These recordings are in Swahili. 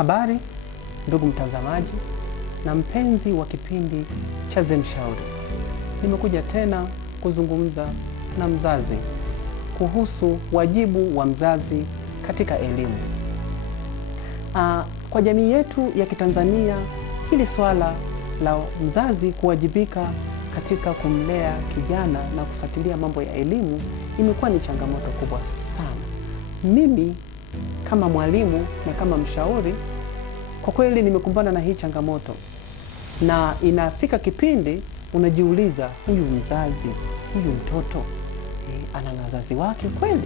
Habari ndugu mtazamaji na mpenzi wa kipindi cha Zemshauri. Nimekuja tena kuzungumza na mzazi kuhusu wajibu wa mzazi katika elimu. Kwa jamii yetu ya Kitanzania, hili swala la mzazi kuwajibika katika kumlea kijana na kufuatilia mambo ya elimu imekuwa ni changamoto kubwa sana. Mimi kama mwalimu na kama mshauri, kwa kweli nimekumbana na hii changamoto, na inafika kipindi unajiuliza, huyu mzazi, huyu mtoto ana wazazi wake kweli?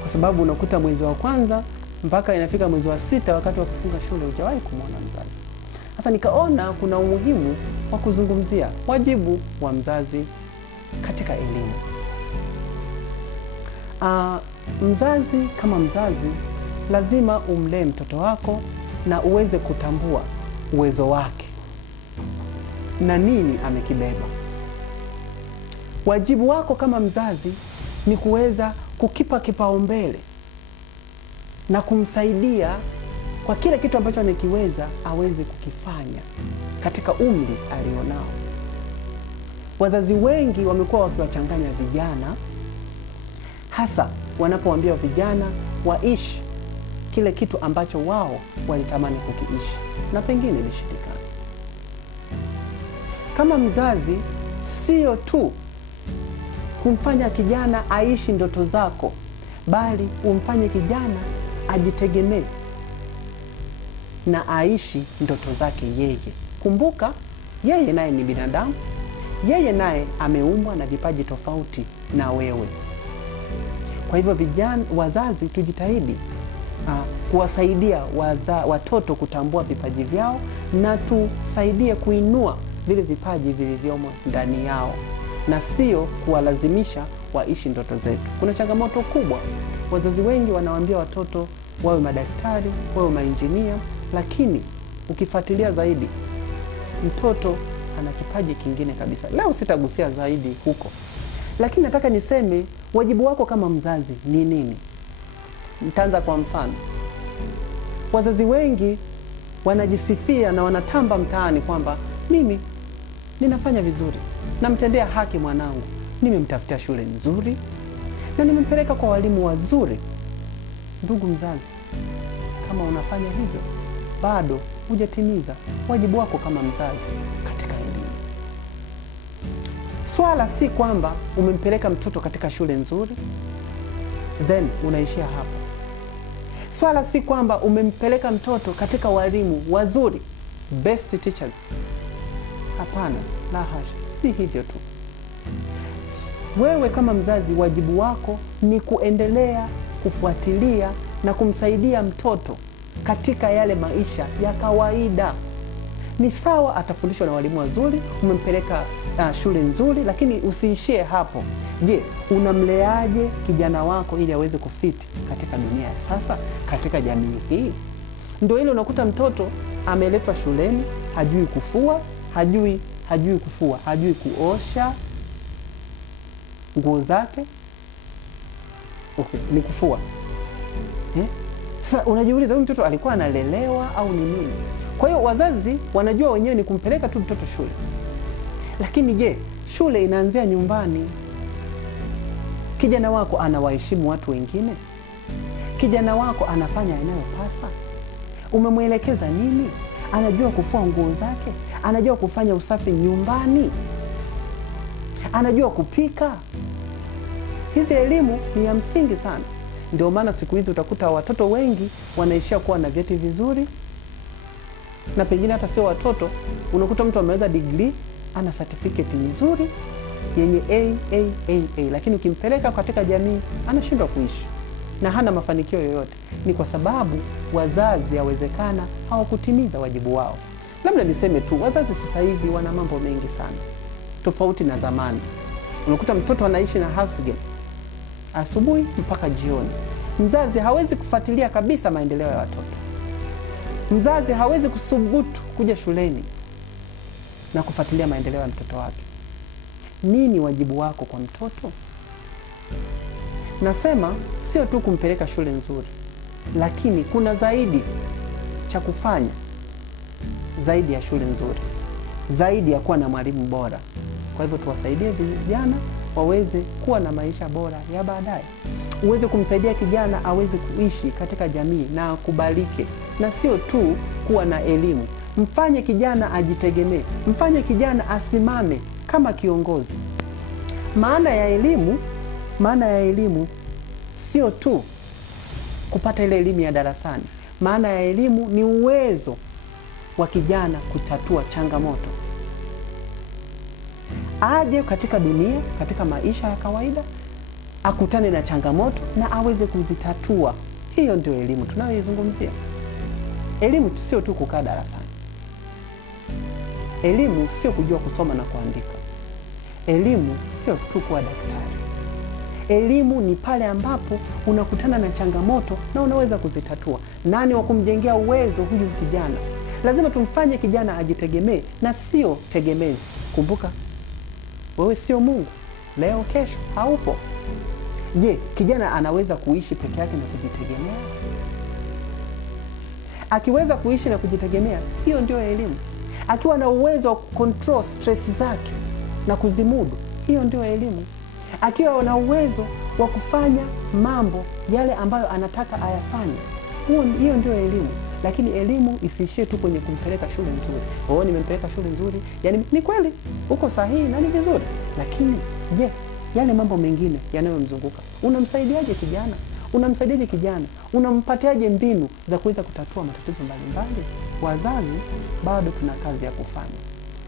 Kwa sababu unakuta mwezi wa kwanza mpaka inafika mwezi wa 6 wakati wa kufunga shule hujawahi kumwona mzazi. Sasa nikaona kuna umuhimu wa kuzungumzia wajibu wa mzazi katika elimu. Mzazi kama mzazi lazima umlee mtoto wako na uweze kutambua uwezo wake na nini amekibeba. Wajibu wako kama mzazi ni kuweza kukipa kipaumbele na kumsaidia kwa kila kitu ambacho amekiweza aweze kukifanya katika umri alionao. Wazazi wengi wamekuwa wakiwachanganya vijana, hasa wanapowaambia vijana waishi kile kitu ambacho wao walitamani kukiishi na pengine lishindikana. Kama mzazi, sio tu kumfanya kijana aishi ndoto zako, bali umfanye kijana ajitegemee na aishi ndoto zake yeye. Kumbuka, yeye naye ni binadamu, yeye naye ameumbwa na vipaji tofauti na wewe. Kwa hivyo wazazi tujitahidi kuwasaidia watoto kutambua vipaji vyao na tusaidie kuinua vile vipaji vilivyomo ndani yao, na sio kuwalazimisha waishi ndoto zetu. Kuna changamoto kubwa. Wazazi wengi wanawaambia watoto wawe madaktari, wawe mainjinia, lakini ukifuatilia zaidi, mtoto ana kipaji kingine kabisa. Leo sitagusia zaidi huko, lakini nataka niseme wajibu wako kama mzazi ni nini. Nitaanza kwa mfano. Wazazi wengi wanajisifia na wanatamba mtaani kwamba mimi ninafanya vizuri, namtendea haki mwanangu, nimemtafutia shule nzuri na nimempeleka kwa walimu wazuri. Ndugu mzazi, kama unafanya hivyo, bado hujatimiza wajibu wako kama mzazi katika elimu. Swala si kwamba umempeleka mtoto katika shule nzuri then unaishia hapo. Swala si kwamba umempeleka mtoto katika walimu wazuri, best teachers. Hapana, la hasha, si hivyo tu. Wewe kama mzazi, wajibu wako ni kuendelea kufuatilia na kumsaidia mtoto katika yale maisha ya kawaida. Ni sawa atafundishwa na walimu wazuri, umempeleka shule nzuri, lakini usiishie hapo. Je, unamleaje kijana wako ili aweze kufiti katika dunia ya sasa, katika jamii hii? Ndio ile unakuta mtoto ameletwa shuleni, hajui kufua, hajui kuosha nguo zake. Ni kufua. Sasa unajiuliza, huyu mtoto alikuwa analelewa au ni nini? Kwa hiyo wazazi wanajua wenyewe ni kumpeleka tu mtoto shule. Lakini je, shule inaanzia nyumbani? Kijana wako anawaheshimu watu wengine? Kijana wako anafanya yanayopasa? Umemwelekeza nini? Anajua kufua nguo zake? Anajua kufanya usafi nyumbani? Anajua kupika? Hizi elimu ni ya msingi sana. Ndio maana siku hizi utakuta watoto wengi wanaishia kuwa na vyeti vizuri, na pengine hata sio watoto, unakuta mtu ameweza degree, ana certificate nzuri yenye A, lakini ukimpeleka katika jamii anashindwa kuishi na hana mafanikio yoyote. Ni kwa sababu wazazi yawezekana hawakutimiza wajibu wao. Labda niseme tu, wazazi sasa hivi wana mambo mengi sana tofauti na zamani. Unakuta mtoto anaishi na hustle asubuhi mpaka jioni. Mzazi hawezi kufuatilia kabisa maendeleo ya watoto. Mzazi hawezi kusubutu kuja shuleni na kufuatilia maendeleo ya mtoto wake. Nini wajibu wako kwa mtoto? Nasema sio tu kumpeleka shule nzuri, lakini kuna zaidi cha kufanya zaidi ya shule nzuri, zaidi ya kuwa na mwalimu bora. Kwa hivyo tuwasaidie vijana waweze kuwa na maisha bora ya baadaye. Uweze kumsaidia kijana aweze kuishi katika jamii na akubalike, na sio tu kuwa na elimu. Mfanye kijana ajitegemee, mfanye kijana asimame kama kiongozi. Maana ya elimu sio tu kupata ile elimu ya darasani. Maana ya elimu ni uwezo wa kijana kutatua changamoto. Aje katika dunia, katika maisha ya kawaida, akutane na changamoto na aweze kuzitatua. Hiyo ndio elimu tunayoizungumzia. Elimu sio tu kukaa darasani. Elimu sio kujua kusoma na kuandika. Elimu sio tu kuwa daktari. Elimu ni pale ambapo unakutana na changamoto na unaweza kuzitatua. Nani wa kumjengea uwezo huyu kijana? Lazima tumfanye kijana ajitegemee na sio tegemezi. Kumbuka, wewe sio Mungu. Leo kesho haupo. Je, kijana anaweza kuishi peke yake na kujitegemea? Akiweza kuishi na kujitegemea, hiyo ndio elimu. Akiwa na uwezo wa control stress zake na kuzimudu, hiyo ndio elimu. Akiwa na uwezo wa kufanya mambo yale ambayo anataka ayafanye, hiyo ndio elimu. Lakini elimu isiishie tu kwenye kumpeleka shule nzuri. Nimempeleka shule nzuri. Yaani ni kweli uko sahihi na ni vizuri. Lakini je, yale mambo mengine yanayomzunguka, unamsaidiaje kijana? Unamsaidiaje kijana? Unampatiaje mbinu za kuweza kutatua matatizo mbalimbali? Wazazi bado tuna kazi ya kufanya.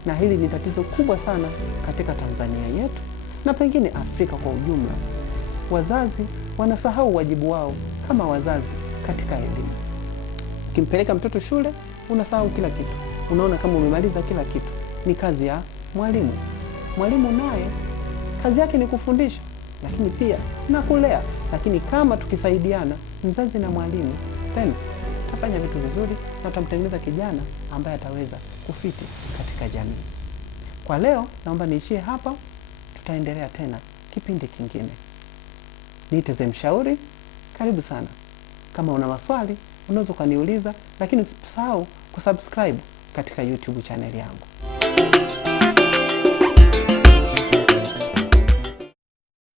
Na hili ni tatizo kubwa sana katika Tanzania yetu na pengine Afrika kwa ujumla. Wazazi wanasahau wajibu wao kama wazazi katika elimu. Ukimpeleka mtoto shule, unasahau kila kitu. Unaona kama umemaliza kila kitu. Ni kazi ya mwalimu. Mwalimu naye kazi yake ni kufundisha, lakini pia na kulea. Lakini kama tukisaidiana, mzazi na mwalimu, then tutafanya vitu vizuri na tutamtengeneza kijana ambaye ataweza kufiti katika jamii. Kwa leo naomba niishie hapa. Tutaendelea tena kipindi kingine. Niite Mshauri. Karibu sana. Kama una maswali, unaweza kuniuliza, lakini usisahau kusubscribe katika YouTube channel yangu.